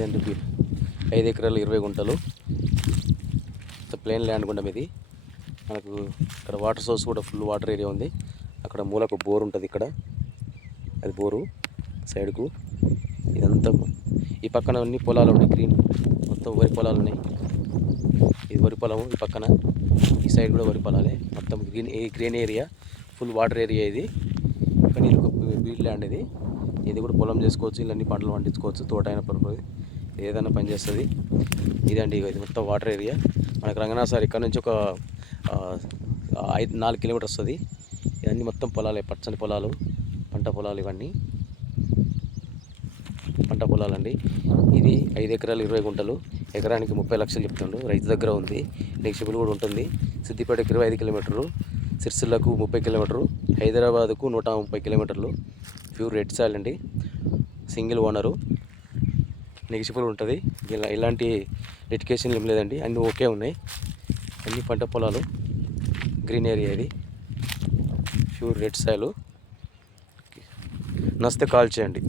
ఇదండి ఐదు ఎకరాలు ఇరవై గుంటలు. ప్లేన్ ల్యాండ్ గుండం ఇది. మనకు ఇక్కడ వాటర్ సోర్స్ కూడా ఫుల్ వాటర్ ఏరియా ఉంది. అక్కడ మూలకు బోర్ ఉంటుంది ఇక్కడ. అది బోరు సైడ్కు. ఇదంతా ఈ పక్కన అన్ని పొలాలు ఉన్నాయి. గ్రీన్ మొత్తం వరి పొలాలు ఉన్నాయి. ఇది వరి పొలము ఈ పక్కన. ఈ సైడ్ కూడా వరి పొలాలే. మొత్తం green green area. Full water area ఇది. కానీ ఇది ఒక బీడ్ ల్యాండ్ ఇది. ఇది కూడా పొలం చేసుకోవచ్చు. ఇవన్నీ పంటలు పండించుకోవచ్చు. తోట అయిన పర్వాలేదు ఏదైనా పని చేస్తుంది. ఇదండి ఇది మొత్తం వాటర్ ఏరియా మనకు రంగనాథ సార్ ఇక్కడ నుంచి ఒక ఐదు నాలుగు కిలోమీటర్స్ వస్తుంది. ఇవన్నీ మొత్తం పొలాలే పచ్చని పొలాలు పంట పొలాలు ఇవన్నీ. పంట పొలాలండి. ఇది ఐదు ఎకరాలు ఇరవై గుంటలు. ఎకరానికి ముప్పై లక్షలు చెప్తుండు. రైతు దగ్గర ఉంది. నెక్స్ట్ కూడా ఉంటుంది. సిద్దిపేటకి ఇరవై ఐదు కిలోమీటర్లు. సిరిసిల్లకు ముప్పై కిలోమీటర్లు. హైదరాబాద్కు నూట ముప్పై కిలోమీటర్లు. ప్యూర్ రెడ్ సాయిల్ అండి. Single owner. నెగిసిఫుల్ ఉంటుంది. ఇలా ఇలాంటి ఎడ్యుకేషన్ ఏం లేదండి. అన్నీ ఓకే ఉన్నాయి. అన్ని పంట పొలాలు గ్రీన్ ఏరియా ఇది. ప్యూర్ రెడ్ సాయిలు నస్తే కాల్ చేయండి.